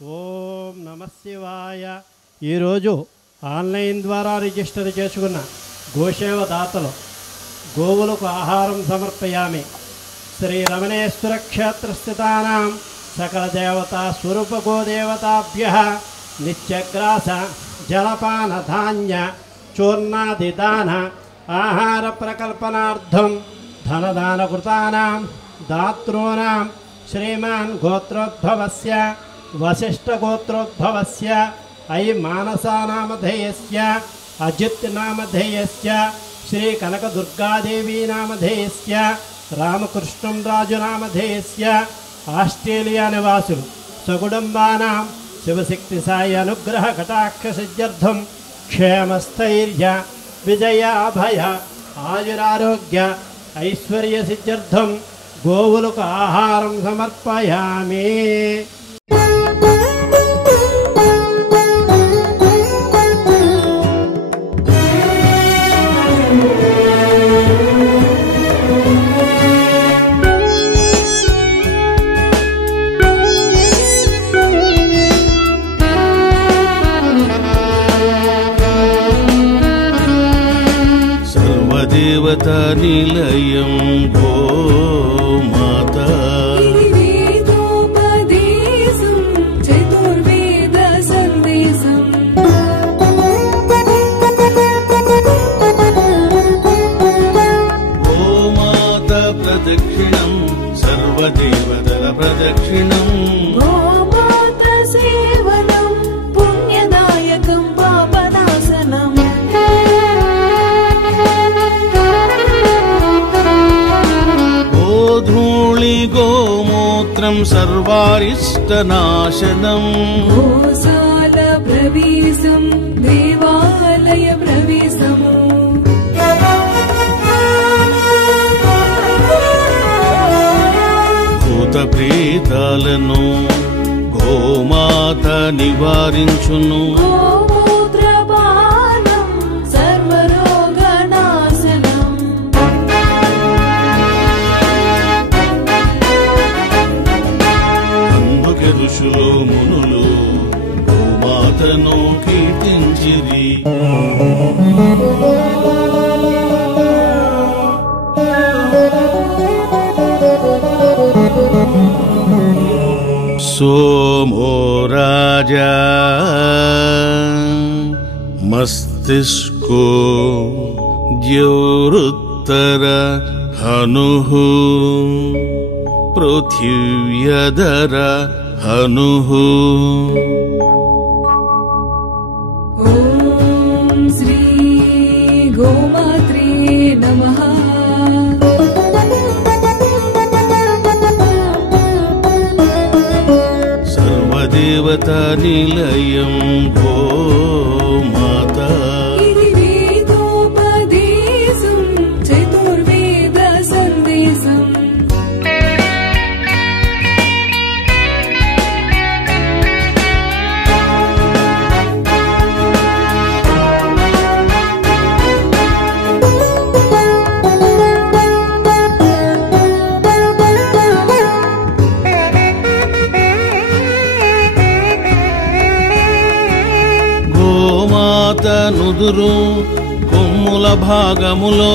ఓం నమః శివాయ. ఈరోజు ఆన్లైన్ ద్వారా రిజిస్టర్ చేసుకున్న గోసేవ దాతలు గోవులకు ఆహారం సమర్పయామి. శ్రీ రమణేశ్వర క్షేత్రస్థితానాం సకల దేవతా స్వరూప గోదేవతాభ్యః నిత్యగ్రాస జలపాన ధాన్య చూర్ణాదిదాన ఆహార ప్రకల్పనార్థం ధనదాన కృతానాం దాతॄణాం శ్రీమాన్ గోత్రోద్భవస్య వశిష్ఠ గోత్రోద్భవస్య అయి మానసానామధేయస్య అజిత్ నామధేయస్య శ్రీ కనకదుర్గాదేవీ నామధేయస్య రామకృష్ణం రాజు నామధేయస్య ఆస్ట్రేలియా నివాసులు సకుటుంబానాం శివశక్తి సాయి అనుగ్రహ కటాక్ష సిద్ధ్యర్థం క్షేమస్థైర్య విజయాభయ ఆయురారోగ్య ఐశ్వర్య సిద్ధ్యర్థం గోవులకు ఆహారం సమర్పయామి. దేవతా నిలయం గోమాతా వేదోపదేశం చతుర్వేద సందేశం గోమాత ప్రదక్షిణం సర్వదేవతల ప్రదక్షిణం గోమాత సేవనం పుణ్యదాయకం పాపనాశనం గోధూళి గోమూత్రం సర్వారిష్టనాశనం గోశాల ప్రవేశం దేవాలయ ప్రవేశము భూత ప్రేతాలను గోమాత నివారించును గోమూత్రపానం సర్వరోగనాశనం అందుకే ఋషులు మునులు గోమాతను కీర్తించిరి. సోమో రాజా మస్తిష్కో ద్యౌరుత్తర హనుః పృథివ్యధర హనుః ఓం శ్రీ గోమాత్రే నమః. సర్వదేవతా నిలయం గోమాతా వేదోపదేశం చతుర్వేద సందేశం గోమాత నుదురు కొమ్ముల భాగములో